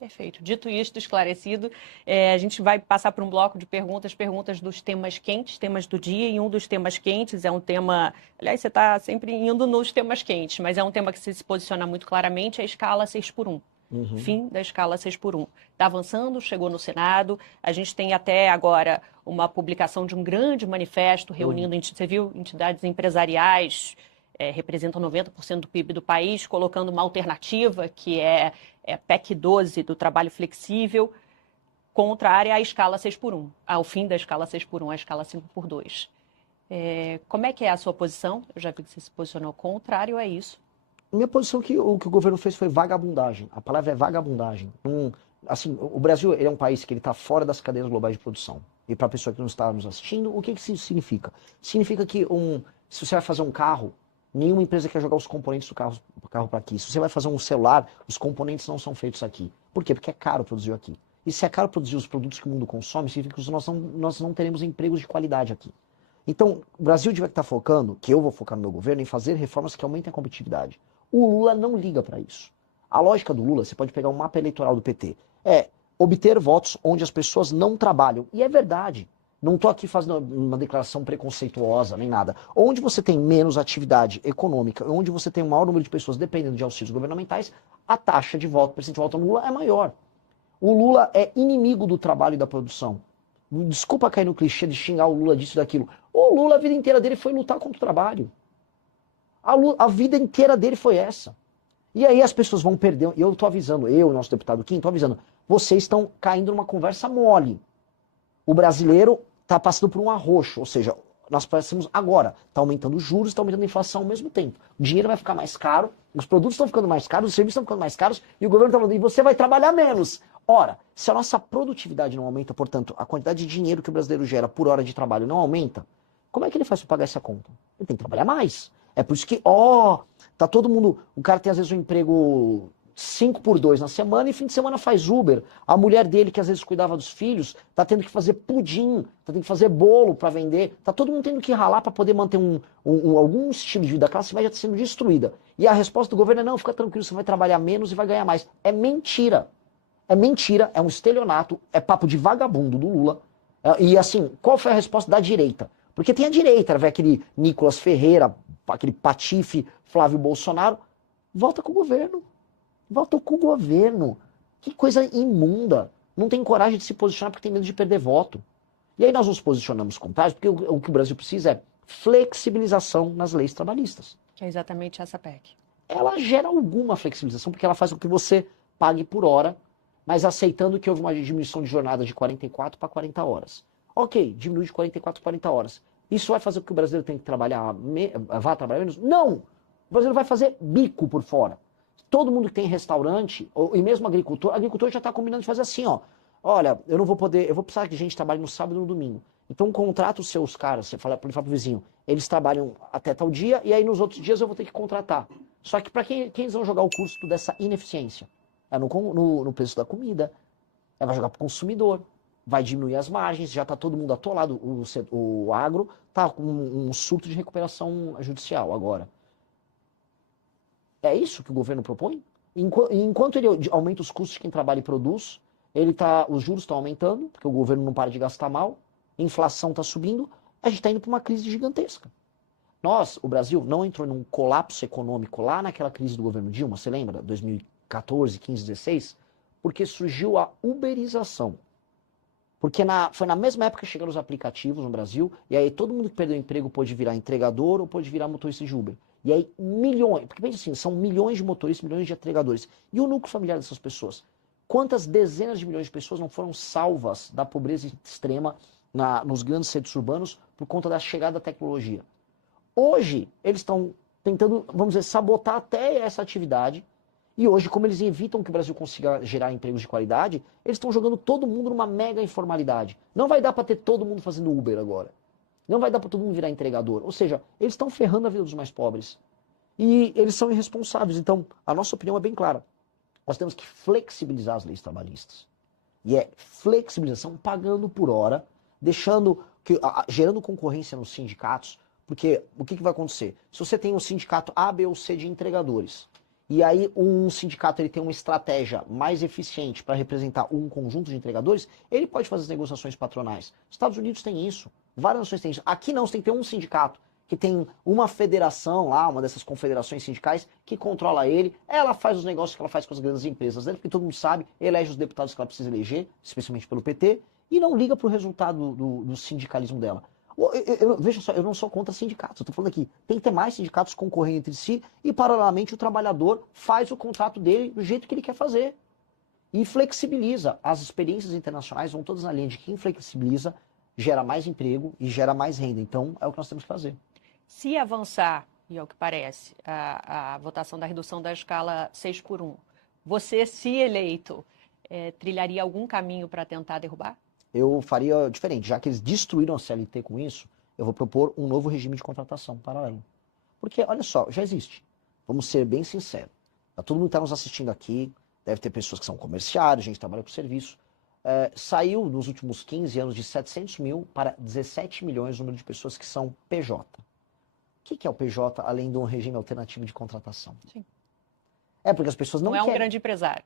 Perfeito. Dito isto, esclarecido, a gente vai passar por um bloco de perguntas dos temas quentes, temas do dia, e um dos temas quentes é um tema... Aliás, você está sempre indo nos temas quentes, mas é um tema que se posiciona muito claramente, é a escala 6x1. Fim da escala 6x1. Está avançando, chegou no Senado, a gente tem até agora uma publicação de um grande manifesto reunindo, você viu, entidades empresariais, representam 90% do PIB do país, colocando uma alternativa que é PEC 12 do trabalho flexível, contrária à escala 6x1, ao fim da escala 6x1, à escala 5x2. Como é que é a sua posição? Eu já vi que você se posicionou contrário a isso. Minha posição é que o que o governo fez foi vagabundagem. A palavra é vagabundagem. Assim, o Brasil ele é um país que está fora das cadeias globais de produção. E para a pessoa que não está nos assistindo, o que isso significa? Significa que se você vai fazer um carro, nenhuma empresa quer jogar os componentes do carro para aqui. Se você vai fazer um celular, os componentes não são feitos aqui. Por quê? Porque é caro produzir aqui. E se é caro produzir os produtos que o mundo consome, significa que nós não teremos empregos de qualidade aqui. Então, o Brasil devia estar focando, que eu vou focar no meu governo, em fazer reformas que aumentem a competitividade. O Lula não liga para isso. A lógica do Lula, você pode pegar um mapa eleitoral do PT, é obter votos onde as pessoas não trabalham. E é verdade. Não estou aqui fazendo uma declaração preconceituosa, nem nada. Onde você tem menos atividade econômica, onde você tem um maior número de pessoas dependendo de auxílios governamentais, a taxa de voto, percentual de voto no Lula é maior. O Lula é inimigo do trabalho e da produção. Desculpa cair no clichê de xingar o Lula disso e daquilo. O Lula, a vida inteira dele foi lutar contra o trabalho. A vida inteira dele foi essa. E aí as pessoas vão perder. E eu estou avisando, nosso deputado Kim, estou avisando. Vocês estão caindo numa conversa mole. O brasileiro está passando por um arroxo. Ou seja, nós passamos agora. Está aumentando os juros, está aumentando a inflação ao mesmo tempo. O dinheiro vai ficar mais caro, os produtos estão ficando mais caros, os serviços estão ficando mais caros, e o governo está falando, e você vai trabalhar menos. Ora, se a nossa produtividade não aumenta, portanto, a quantidade de dinheiro que o brasileiro gera por hora de trabalho não aumenta, como é que ele faz para pagar essa conta? Ele tem que trabalhar mais. É por isso que, tá todo mundo... O cara tem às vezes um emprego 5x2 na semana e fim de semana faz Uber. A mulher dele, que às vezes cuidava dos filhos, tá tendo que fazer pudim, tá tendo que fazer bolo para vender. Tá todo mundo tendo que ralar para poder manter algum estilo de vida. A classe média está sendo destruída. E a resposta do governo é, não, fica tranquilo, você vai trabalhar menos e vai ganhar mais. É mentira. É mentira, é um estelionato, é papo de vagabundo do Lula. E assim, qual foi a resposta da direita? Porque tem a direita, vai aquele Nicolas Ferreira, aquele patife Flávio Bolsonaro, volta com o governo. Volta com o governo. Que coisa imunda. Não tem coragem de se posicionar porque tem medo de perder voto. E aí nós nos posicionamos contrários, porque o que o Brasil precisa é flexibilização nas leis trabalhistas. Que é exatamente essa PEC. Ela gera alguma flexibilização, porque ela faz com que você pague por hora, mas aceitando que houve uma diminuição de jornada de 44 para 40 horas. Ok, diminui de 44 para 40 horas. Isso vai fazer com que o brasileiro tenha que trabalhar, vá trabalhar menos? Não! O brasileiro vai fazer bico por fora. Todo mundo que tem restaurante, e mesmo agricultor já está combinando de fazer assim, ó. Olha, eu não vou poder, eu vou precisar que a gente trabalhe no sábado e no domingo. Então contrata os seus caras, você fala pro vizinho, eles trabalham até tal dia, e aí nos outros dias eu vou ter que contratar. Só que para quem eles vão jogar o custo dessa ineficiência? É no preço da comida, vai jogar para o consumidor, vai diminuir as margens, já está todo mundo atolado, o agro está com um surto de recuperação judicial agora. É isso que o governo propõe? Enquanto ele aumenta os custos de quem trabalha e produz, os juros estão aumentando, porque o governo não para de gastar mal, a inflação está subindo, a gente está indo para uma crise gigantesca. O Brasil, não entrou num colapso econômico lá naquela crise do governo Dilma, você lembra? 2014, 15, 16? Porque surgiu a uberização. Porque foi na mesma época que chegaram os aplicativos no Brasil, e aí todo mundo que perdeu o emprego pôde virar entregador ou pôde virar motorista de Uber. E aí milhões, porque pensa assim, são milhões de motoristas, milhões de entregadores. E o núcleo familiar dessas pessoas? Quantas dezenas de milhões de pessoas não foram salvas da pobreza extrema nos grandes centros urbanos por conta da chegada da tecnologia? Hoje, eles estão tentando, vamos dizer, sabotar até essa atividade. E hoje, como eles evitam que o Brasil consiga gerar empregos de qualidade, eles estão jogando todo mundo numa mega informalidade. Não vai dar para ter todo mundo fazendo Uber agora. Não vai dar para todo mundo virar entregador. Ou seja, eles estão ferrando a vida dos mais pobres. E eles são irresponsáveis. Então, a nossa opinião é bem clara. Nós temos que flexibilizar as leis trabalhistas. E é flexibilização pagando por hora, gerando concorrência nos sindicatos. Porque o que vai acontecer? Se você tem um sindicato A, B ou C de entregadores, e aí um sindicato ele tem uma estratégia mais eficiente para representar um conjunto de entregadores, ele pode fazer as negociações patronais. Os Estados Unidos têm isso, várias nações têm isso. Aqui não, você tem que ter um sindicato, que tem uma federação lá, uma dessas confederações sindicais, que controla ele, ela faz os negócios que ela faz com as grandes empresas dela, porque todo mundo sabe, elege os deputados que ela precisa eleger, especialmente pelo PT, e não liga para o resultado do sindicalismo dela. Veja só, eu não sou contra sindicatos, eu estou falando aqui, tem que ter mais sindicatos concorrendo entre si e, paralelamente, o trabalhador faz o contrato dele do jeito que ele quer fazer. E flexibiliza. As experiências internacionais vão todas na linha de quem flexibiliza, gera mais emprego e gera mais renda. Então, é o que nós temos que fazer. Se avançar, e é o que parece, a votação da redução da escala 6x1, você, se eleito, trilharia algum caminho para tentar derrubar? Eu faria diferente. Já que eles destruíram a CLT com isso, eu vou propor um novo regime de contratação paralelo. Porque, olha só, já existe. Vamos ser bem sinceros. Todo mundo que está nos assistindo aqui, deve ter pessoas que são comerciários, gente que trabalha com serviço. Saiu nos últimos 15 anos de 700 mil para 17 milhões o número de pessoas que são PJ. O que é o PJ, além de um regime alternativo de contratação? Sim. Porque as pessoas não é um querem. grande empresário.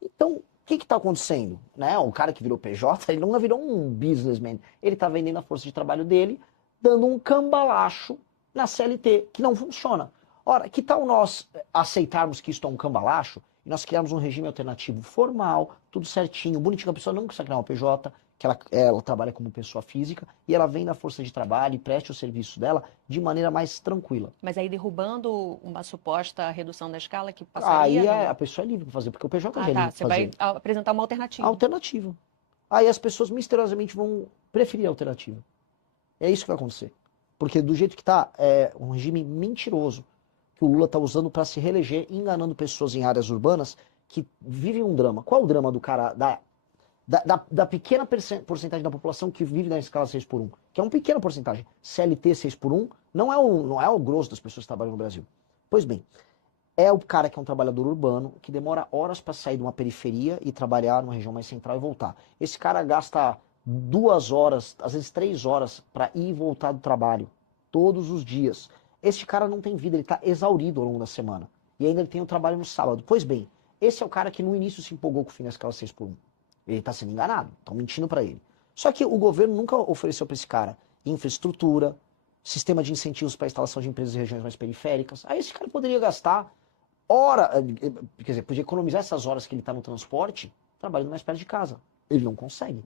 Então, o que está acontecendo? Né? O cara que virou PJ, ele não virou um businessman. Ele está vendendo a força de trabalho dele, dando um cambalacho na CLT, que não funciona. Ora, que tal nós aceitarmos que isso é um cambalacho e nós criarmos um regime alternativo formal, tudo certinho, bonitinho, a pessoa não precisa criar uma PJ, que ela trabalha como pessoa física e ela vem da força de trabalho e preste o serviço dela de maneira mais tranquila. Mas aí derrubando uma suposta redução da escala que passaria... Aí a pessoa é livre para fazer, porque o PJ já é livre para fazer. Você vai apresentar uma alternativa. Alternativa. Aí as pessoas misteriosamente vão preferir a alternativa. É isso que vai acontecer. Porque do jeito que está, é um regime mentiroso que o Lula está usando para se reeleger, enganando pessoas em áreas urbanas que vivem um drama. Qual é o drama do cara, da pequena porcentagem da população que vive na escala 6x1? Que é uma pequena porcentagem. CLT 6x1 não é o grosso das pessoas que trabalham no Brasil. Pois bem, é o cara que é um trabalhador urbano, que demora horas para sair de uma periferia e trabalhar numa região mais central e voltar. Esse cara gasta 2 horas, às vezes 3 horas, para ir e voltar do trabalho, todos os dias. Esse cara não tem vida, ele está exaurido ao longo da semana. E ainda ele tem o trabalho no sábado. Pois bem, esse é o cara que no início se empolgou com o fim da escala 6x1. Ele está sendo enganado, estão mentindo para ele. Só que o governo nunca ofereceu para esse cara infraestrutura, sistema de incentivos para a instalação de empresas em regiões mais periféricas. Aí esse cara poderia gastar quer dizer, podia economizar essas horas que ele está no transporte, trabalhando mais perto de casa. Ele não consegue.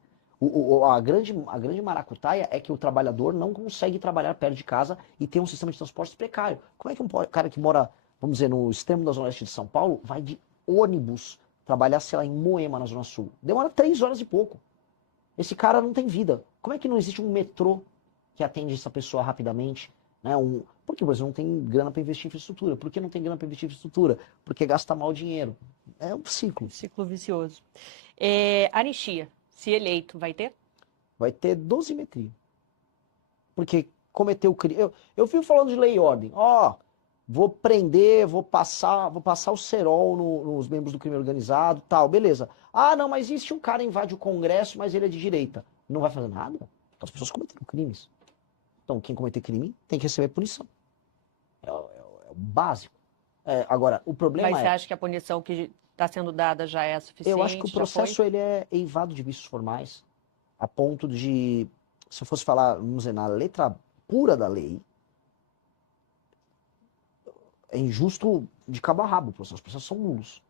A grande maracutaia é que o trabalhador não consegue trabalhar perto de casa e ter um sistema de transportes precário. Como é que um cara que mora, vamos dizer, no extremo da Zona Oeste de São Paulo, vai de ônibus trabalhar, sei lá, em Moema, na Zona Sul? Demora 3 horas e pouco. Esse cara não tem vida. Como é que não existe um metrô que atende essa pessoa rapidamente? Né? Por que o Brasil não tem grana para investir em infraestrutura? Por que não tem grana para investir em infraestrutura? Porque gasta mal dinheiro. É um ciclo. Ciclo vicioso. Anistia, se eleito, vai ter? Vai ter dosimetria. Porque cometeu crime. Eu fico falando de lei e ordem. Vou prender, vou passar o cerol nos membros do crime organizado, tal, beleza. Não, mas e se um cara invade o Congresso, mas ele é de direita? Não vai fazer nada? As pessoas cometeram crimes. Então, quem cometer crime tem que receber punição. É o básico. Agora, o problema Mas você acha que a punição que está sendo dada já é suficiente? Eu acho que o processo ele é eivado de vícios formais, a ponto de, se eu fosse falar, vamos dizer, na letra pura da lei, é injusto de cabo a rabo o processo. Os processos são nulos.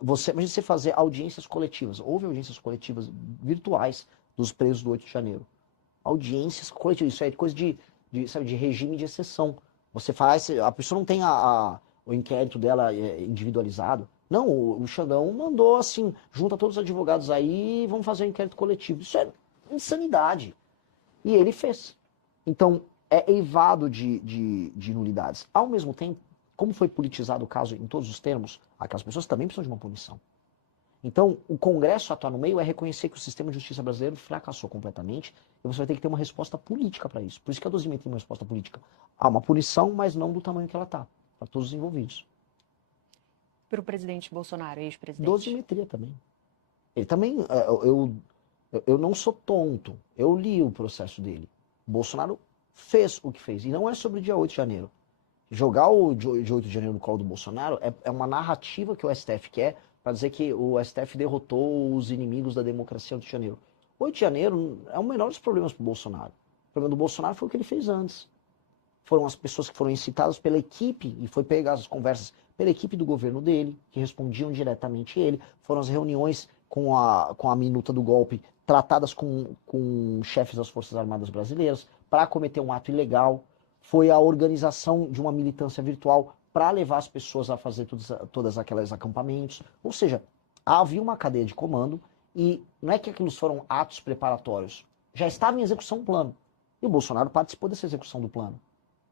Imagina você fazer audiências coletivas. Houve audiências coletivas virtuais dos presos do 8 de janeiro. Audiências coletivas. Isso é coisa de regime de exceção. Você faz, a pessoa não tem o inquérito dela individualizado. Não, o Xandão mandou assim, junta todos os advogados aí e vamos fazer um inquérito coletivo. Isso é insanidade. E ele fez. Então, é eivado de nulidades. Ao mesmo tempo, como foi politizado o caso em todos os termos, aquelas pessoas também precisam de uma punição. Então, o Congresso atuar no meio é reconhecer que o sistema de justiça brasileiro fracassou completamente e você vai ter que ter uma resposta política para isso. Por isso que a dosimetria tem uma resposta política. Há uma punição, mas não do tamanho que ela está, para todos os envolvidos. Para o presidente Bolsonaro, ex-presidente? Dosimetria também. Ele também, eu não sou tonto, eu li o processo dele. O Bolsonaro fez o que fez, e não é sobre o dia 8 de janeiro. Jogar o de 8 de janeiro no colo do Bolsonaro é uma narrativa que o STF quer para dizer que o STF derrotou os inimigos da democracia do 8 de janeiro. 8 de janeiro é o menor dos problemas para o Bolsonaro. O problema do Bolsonaro foi o que ele fez antes. Foram as pessoas que foram incitadas pela equipe, e foi pegar as conversas pela equipe do governo dele, que respondiam diretamente a ele. Foram as reuniões com a minuta do golpe, tratadas com chefes das Forças Armadas Brasileiras, para cometer um ato ilegal. Foi a organização de uma militância virtual para levar as pessoas a fazer todas aqueles acampamentos. Ou seja, havia uma cadeia de comando e não é que aqueles foram atos preparatórios. Já estava em execução o plano. E o Bolsonaro participou dessa execução do plano.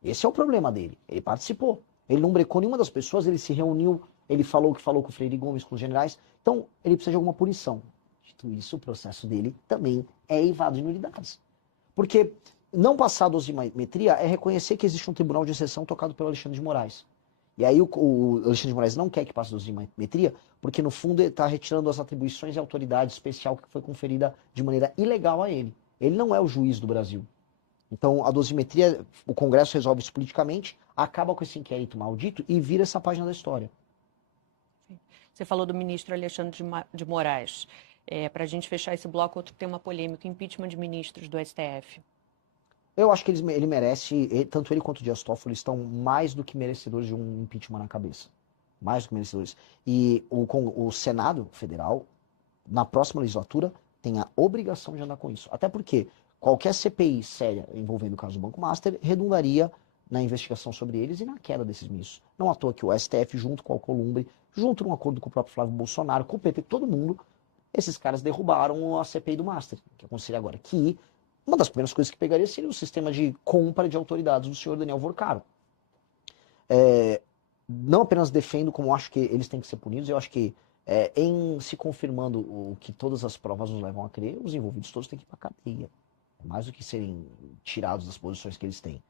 Esse é o problema dele. Ele participou. Ele não brecou nenhuma das pessoas, ele se reuniu, ele falou o que falou com o Freire Gomes, com os generais. Então, ele precisa de alguma punição. Dito isso, o processo dele também é eivado de nulidades. Porque não passar a dosimetria é reconhecer que existe um tribunal de exceção tocado pelo Alexandre de Moraes. E aí o Alexandre de Moraes não quer que passe a dosimetria, porque no fundo ele está retirando as atribuições e autoridade especial que foi conferida de maneira ilegal a ele. Ele não é o juiz do Brasil. Então a dosimetria, o Congresso resolve isso politicamente, acaba com esse inquérito maldito e vira essa página da história. Você falou do ministro Alexandre de Moraes. Para a gente fechar esse bloco, outro tema polêmico, impeachment de ministros do STF. Eu acho que ele merece, tanto ele quanto o Dias Toffoli estão mais do que merecedores de um impeachment na cabeça. Mais do que merecedores. E o Senado Federal, na próxima legislatura, tem a obrigação de andar com isso. Até porque qualquer CPI séria envolvendo o caso do Banco Master redundaria na investigação sobre eles e na queda desses ministros. Não à toa que o STF, junto com o Alcolumbre, junto num acordo com o próprio Flávio Bolsonaro, com o PT, todo mundo, esses caras derrubaram a CPI do Master, que aconselho agora, que uma das primeiras coisas que pegaria seria o sistema de compra de autoridades do senhor Daniel Vorcaro. Não apenas defendo, como acho que eles têm que ser punidos, eu acho que em se confirmando o que todas as provas nos levam a crer, os envolvidos todos têm que ir para cadeia. Mais do que serem tirados das posições que eles têm.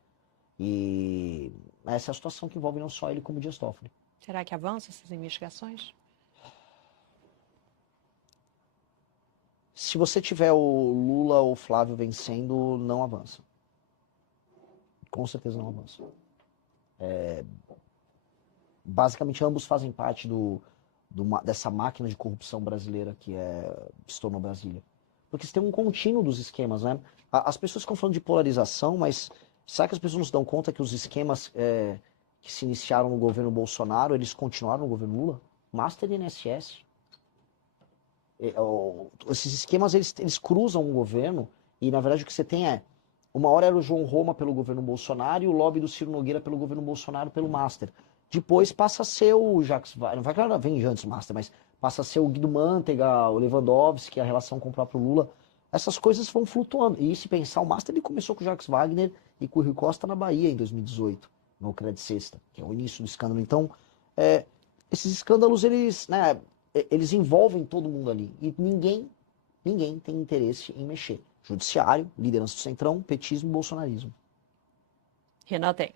E essa é a situação que envolve não só ele como o Dias Toffoli. Será que avança essas investigações? Se você tiver o Lula ou o Flávio vencendo, não avança. Com certeza não avança. Basicamente, ambos fazem parte dessa máquina de corrupção brasileira que se tornou Brasília. Porque você tem um contínuo dos esquemas, né? As pessoas ficam falando de polarização, mas será que as pessoas não se dão conta que os esquemas que se iniciaram no governo Bolsonaro, eles continuaram no governo Lula? Master e INSS. Esses esquemas, eles cruzam o governo e, na verdade, o que você tem uma hora era o João Roma pelo governo Bolsonaro e o lobby do Ciro Nogueira pelo governo Bolsonaro pelo Master. Depois passa a ser o Jacques Wagner, não vai claro, vem antes o Master, mas passa a ser o Guido Mantega, o Lewandowski, a relação com o próprio Lula. Essas coisas vão flutuando. E se pensar, o Master ele começou com o Jacques Wagner e com o Rui Costa na Bahia em 2018, no Crédito Sexta, que é o início do escândalo. Então, esses escândalos, eles envolvem todo mundo ali. E ninguém tem interesse em mexer. Judiciário, liderança do Centrão, petismo, bolsonarismo. Renan tem.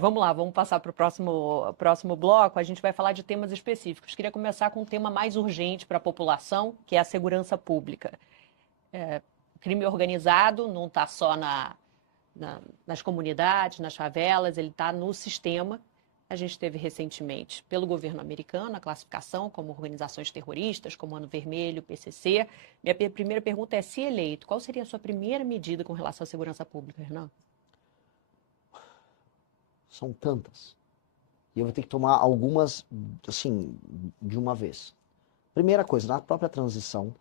Vamos lá, vamos passar para o próximo bloco. A gente vai falar de temas específicos. Queria começar com um tema mais urgente para a população, que é a segurança pública. Crime organizado não está só nas comunidades, nas favelas, ele está no sistema. A gente teve recentemente, pelo governo americano, a classificação como organizações terroristas, Comando Vermelho, PCC. Minha primeira pergunta é, se eleito, qual seria a sua primeira medida com relação à segurança pública, Renan? São tantas. E eu vou ter que tomar algumas, assim, de uma vez. Primeira coisa, na própria transição,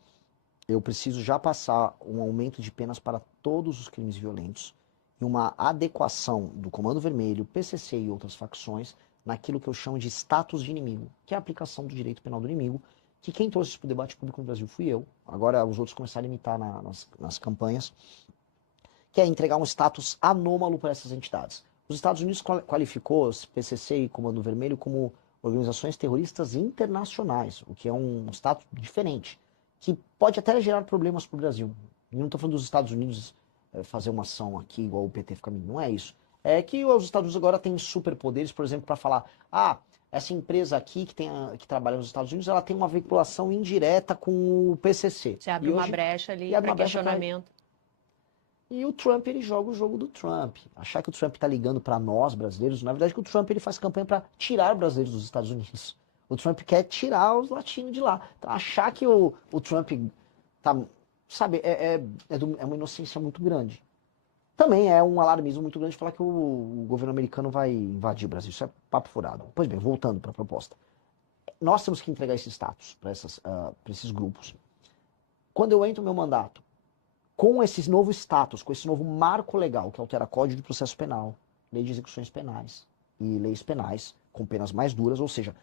eu preciso já passar um aumento de penas para todos os crimes violentos e uma adequação do Comando Vermelho, PCC e outras facções naquilo que eu chamo de status de inimigo, que é a aplicação do direito penal do inimigo, que quem trouxe isso para o debate público no Brasil fui eu. Agora os outros começaram a imitar nas campanhas, que é entregar um status anômalo para essas entidades. Os Estados Unidos qualificou os PCC e Comando Vermelho como organizações terroristas internacionais, o que é um status diferente, que pode até gerar problemas para o Brasil. Eu não estou falando dos Estados Unidos fazer uma ação aqui igual o PT fica não é isso. É que os Estados Unidos agora têm superpoderes, por exemplo, para falar, essa empresa aqui que trabalha nos Estados Unidos, ela tem uma vinculação indireta com o PCC. Você abre uma brecha ali para questionamento. E o Trump, ele joga o jogo do Trump. Achar que o Trump tá ligando para nós, brasileiros, na verdade que o Trump ele faz campanha para tirar os brasileiros dos Estados Unidos. O Trump quer tirar os latinos de lá. Então, achar que o Trump tá, sabe, é uma inocência muito grande. Também é um alarmismo muito grande falar que o governo americano vai invadir o Brasil. Isso é papo furado. Pois bem, voltando para a proposta. Nós temos que entregar esse status para esses grupos. Quando eu entro no meu mandato, com esse novo status, com esse novo marco legal, que altera Código de Processo Penal, Lei de Execuções Penais e leis penais, com penas mais duras, ou seja,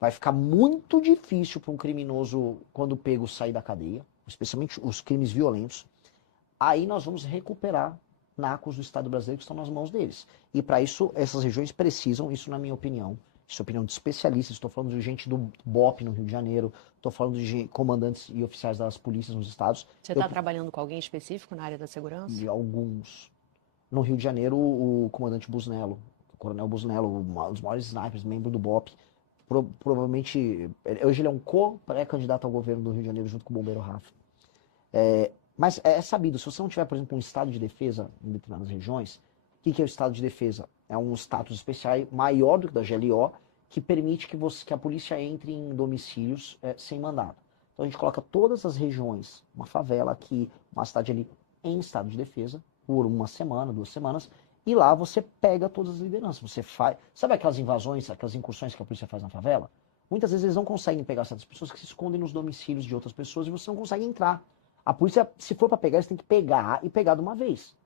vai ficar muito difícil para um criminoso, quando pego, sair da cadeia, especialmente os crimes violentos. Aí nós vamos recuperar nacos do Estado brasileiro que estão nas mãos deles. E para isso, essas regiões precisam, isso na minha opinião, isso é opinião de especialistas, estou falando de gente do BOP no Rio de Janeiro, estou falando de comandantes e oficiais das polícias nos estados. Você está trabalhando com alguém específico na área da segurança? De alguns. No Rio de Janeiro, o comandante Busnello, o coronel Busnello, um dos maiores snipers, membro do BOP, provavelmente, hoje ele é um pré-candidato ao governo do Rio de Janeiro junto com o bombeiro Rafa. Mas é sabido, se você não tiver, por exemplo, um estado de defesa em determinadas regiões, o que é o estado de defesa? É um status especial maior do que da GLO, que permite que a polícia entre em domicílios sem mandado. Então a gente coloca todas as regiões, uma favela aqui, uma cidade ali, em estado de defesa, por uma semana, 2 semanas, e lá você pega todas as lideranças. Você faz. Sabe aquelas invasões, aquelas incursões que a polícia faz na favela? Muitas vezes eles não conseguem pegar certas pessoas que se escondem nos domicílios de outras pessoas e você não consegue entrar. A polícia, se for para pegar, eles têm que pegar e pegar de uma vez.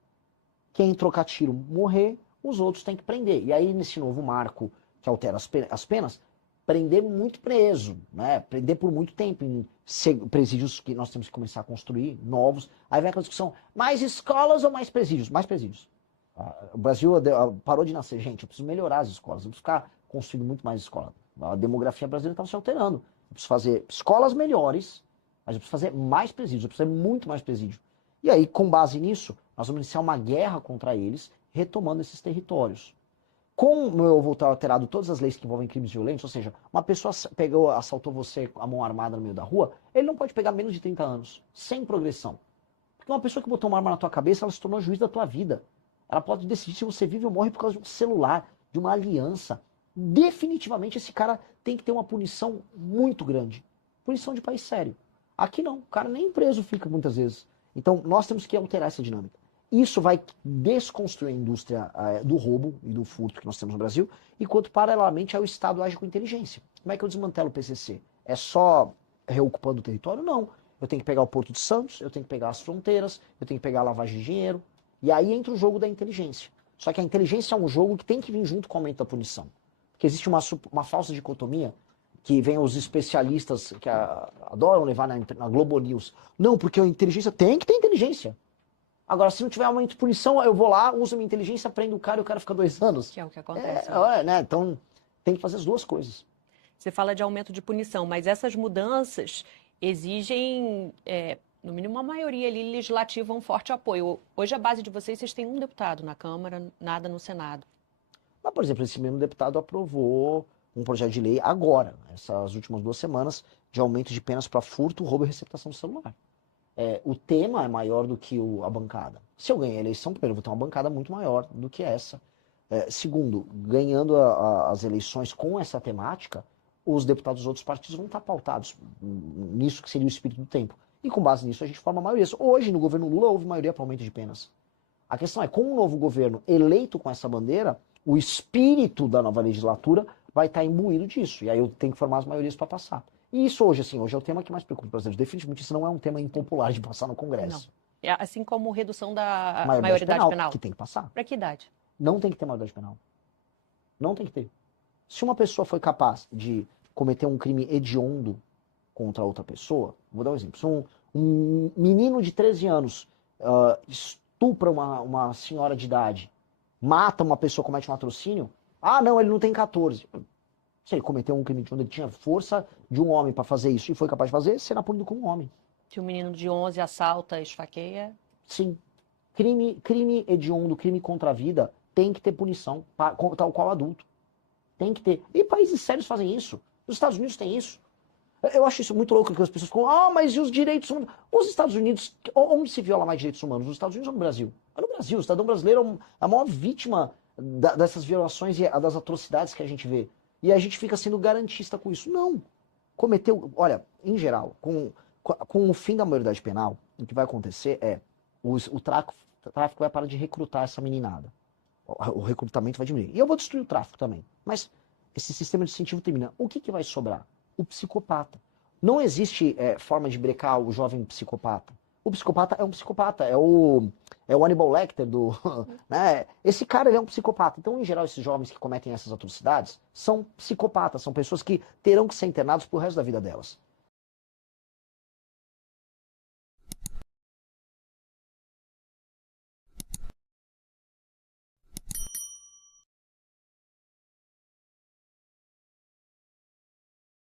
Quem trocar tiro morrer, os outros têm que prender. E aí, nesse novo marco que altera as penas, prender muito preso, né? Prender por muito tempo em presídios que nós temos que começar a construir, novos. Aí vem aquela discussão, mais escolas ou mais presídios? Mais presídios. O Brasil parou de nascer, gente, eu preciso melhorar as escolas, eu preciso ficar construindo muito mais escola. A demografia brasileira está se alterando. Eu preciso fazer escolas melhores, mas eu preciso fazer mais presídios, eu preciso fazer muito mais presídio. E aí, com base nisso, nós vamos iniciar uma guerra contra eles, retomando esses territórios. Como eu vou ter alterado todas as leis que envolvem crimes violentos, ou seja, uma pessoa assaltou você com a mão armada no meio da rua, ele não pode pegar menos de 30 anos, sem progressão. Porque uma pessoa que botou uma arma na tua cabeça, ela se tornou juiz da tua vida. Ela pode decidir se você vive ou morre por causa de um celular, de uma aliança. Definitivamente esse cara tem que ter uma punição muito grande. Punição de país sério. Aqui não, o cara nem preso fica muitas vezes. Então nós temos que alterar essa dinâmica. Isso vai desconstruir a indústria do roubo e do furto que nós temos no Brasil, enquanto paralelamente o Estado age com inteligência. Como é que eu desmantelo o PCC? É só reocupando o território? Não. Eu tenho que pegar o Porto de Santos, eu tenho que pegar as fronteiras, eu tenho que pegar a lavagem de dinheiro, e aí entra o jogo da inteligência. Só que a inteligência é um jogo que tem que vir junto com o aumento da punição. Porque existe uma falsa dicotomia que vem os especialistas que adoram levar na Globo News. Não, porque a inteligência tem que ter inteligência. Agora, se não tiver aumento de punição, eu vou lá, uso minha inteligência, prendo o cara e o cara fica 2 anos. Que é o que acontece. Né? Então, tem que fazer as duas coisas. Você fala de aumento de punição, mas essas mudanças exigem, no mínimo, uma maioria ali legislativa, um forte apoio. Hoje, a base de vocês têm um deputado na Câmara, nada no Senado. Mas, por exemplo, esse mesmo deputado aprovou um projeto de lei agora, essas últimas 2 semanas, de aumento de penas para furto, roubo e receptação do celular. O tema é maior do que a bancada. Se eu ganhar a eleição, primeiro, eu vou ter uma bancada muito maior do que essa. Segundo, ganhando as eleições com essa temática, os deputados dos outros partidos vão estar pautados nisso que seria o espírito do tempo. E com base nisso a gente forma maiorias. Hoje, no governo Lula, houve maioria para aumento de penas. A questão é, com um novo governo eleito com essa bandeira, o espírito da nova legislatura vai estar imbuído disso. E aí eu tenho que formar as maiorias para passar. E isso hoje, assim, hoje é o tema que mais preocupa os brasileiros. Definitivamente isso não é um tema impopular de passar no Congresso. Não. Assim como redução da maioridade penal. Que tem que passar. Para que idade? Não tem que ter maioridade penal. Não tem que ter. Se uma pessoa foi capaz de cometer um crime hediondo contra outra pessoa, vou dar um exemplo. Se um menino de 13 anos estupra uma senhora de idade, mata uma pessoa, comete um latrocínio, não, ele não tem 14. Se ele cometeu um crime hediondo, ele tinha força de um homem para fazer isso e foi capaz de fazer, será punido como um homem. Se um menino de 11 assalta, esfaqueia? Sim. Crime hediondo, crime contra a vida, tem que ter punição, tal qual adulto. Tem que ter. E países sérios fazem isso. Os Estados Unidos têm isso. Eu acho isso muito louco, que as pessoas ficam, ah, mas e os direitos humanos? Os Estados Unidos, onde se viola mais direitos humanos? Nos Estados Unidos ou no Brasil? É no Brasil. O cidadão brasileiro é a maior vítima dessas violações e das atrocidades que a gente vê. E a gente fica sendo garantista com isso. Não. Cometeu, olha, em geral, com o fim da maioridade penal, o que vai acontecer é o tráfico vai parar de recrutar essa meninada. O recrutamento vai diminuir. E eu vou destruir o tráfico também. Mas esse sistema de incentivo termina. O que vai sobrar? O psicopata. Não existe forma de brecar o jovem psicopata. O psicopata é um psicopata. É o Hannibal Lecter do... né? Esse cara, ele é um psicopata. Então, em geral, esses jovens que cometem essas atrocidades são psicopatas. São pessoas que terão que ser internados pro resto da vida delas.